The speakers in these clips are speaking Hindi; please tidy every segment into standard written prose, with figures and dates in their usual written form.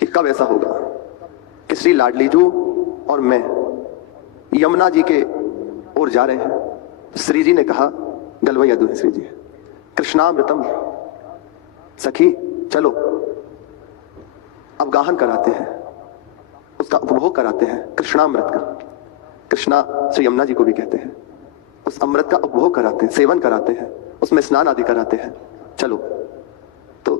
कि कब ऐसा होगा कि श्री लाडलीजू और मैं यमुना जी के ओर जा रहे हैं। श्री जी ने कहा, गलवैया दूहे श्री जी, कृष्णामृतम, सखी चलो अवगाहन कराते हैं, उसका उपभोग कराते हैं, कृष्णामृत का। कृष्णा श्री यमुना जी को भी कहते हैं। उस अमृत का उपभोग कराते हैं, सेवन कराते हैं, उसमें स्नान आदि कराते हैं। चलो, तो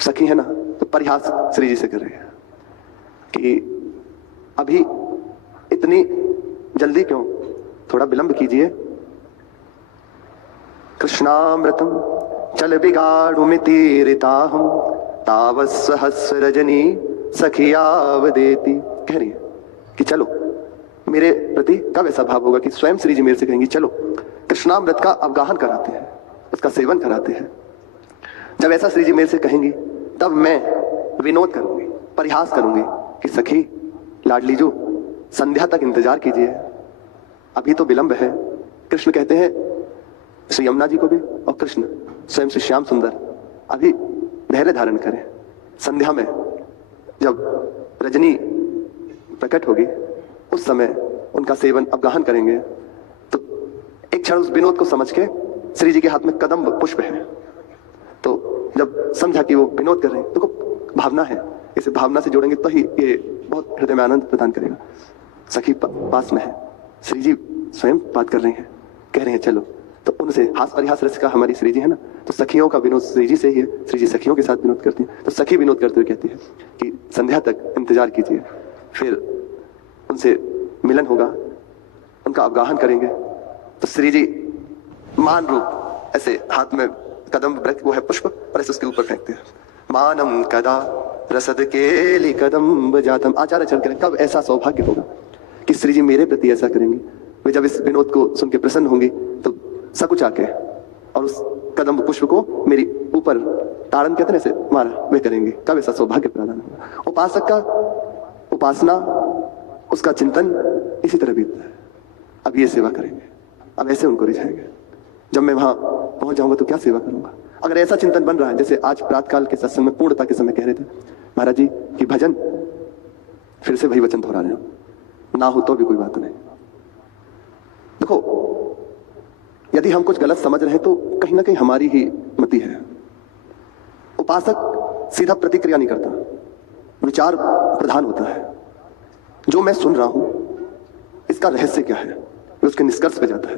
सखी है ना, तो परिहास श्री जी से कर रहे हैं कि अभी इतनी जल्दी क्यों, थोड़ा विलंब कीजिए। कृष्णामृतम चल बिगाड़ुमितीरिता हम तावस्सहस्र रजनी सखियावदेती। कह रही है कि चलो, मेरे प्रति कब ऐसा भाव होगा कि स्वयं श्री जी मेरे से कहेंगी चलो कृष्णामृत का अवगाहन कराते हैं, उसका सेवन कराते हैं। जब ऐसा श्री जी मेरे से कहेंगी तब मैं विनोद करूंगी, परिहास करूंगी कि सखी लाडलीजू संध्या तक इंतजार कीजिए, अभी तो विलंब है। कृष्ण कहते हैं श्री यमुना जी को भी, और कृष्ण स्वयं श्री श्याम सुंदर, अभी धैर्य धारण करें। संध्या में जब रजनी प्रकट होगी उस समय उनका सेवन अवगाहन करेंगे। तो एक क्षण उस विनोद को समझ के, श्री जी के हाथ में कदम्ब पुष्प है, तो जब समझा कि वो विनोद कर रहे हैं, तो भावना है, इसे भावना से जोड़ेंगे तो ही ये बहुत हृदय में आनंद प्रदान करेगा। सखी पास में है, श्री जी स्वयं बात कर रहे हैं, कह रहे हैं चलो, तो उनसे हास परिहास रस का हमारी श्री जी है ना, तो सखियों का विनोद श्री जी से ही है। श्री जी सखियों के साथ विनोद करती है, तो सखी विनोद करते हुए कहती है कि संध्या तक इंतजार कीजिए, फिर उनसे मिलन होगा, उनका अवगाहन करेंगे। तो श्री जी मान रूप ऐसे हाथ में कदम वो है पुष्प, और ऐसे उसके ऊपर फेंकते हैं। मानम कदा रसद केली कदम बजातम। आचार्य चल करें, कब ऐसा सौभाग्य होगा कि श्री जी मेरे प्रति ऐसा करेंगी। वे जब इस विनोद को सुन के प्रसन्न होंगी तो सकुच आके और उस कदम पुष्प को मेरी ऊपर ताड़न कहते हैं ऐसे मारा, वे करेंगे। कब ऐसा सौभाग्य प्रदान होगा। उपासक का उपासना, उसका चिंतन इसी तरह बीतता है। अब ये सेवा करेंगे, अब ऐसे उनको रिझाएंगे। जब मैं वहां पहुंच जाऊंगा तो क्या सेवा करूंगा। अगर ऐसा चिंतन बन रहा है, जैसे आज प्रातःकाल के सत्संग में पूर्णता के समय कह रहे थे महाराज जी कि भजन, फिर से वही वचन दोहरा रहे हो, ना हो तो भी कोई बात नहीं। देखो, यदि हम कुछ गलत समझ रहे हैं तो कहीं ना कहीं हमारी ही मति है। उपासक सीधा प्रतिक्रिया नहीं करता, विचार प्रधान होता है। जो मैं सुन रहा हूं इसका रहस्य क्या है, वो उसके निष्कर्ष पे जाता है।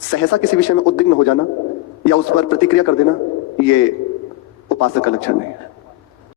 सहसा किसी विषय में उद्विग्न हो जाना या उस पर प्रतिक्रिया कर देना, ये उपासक का लक्षण नहीं है।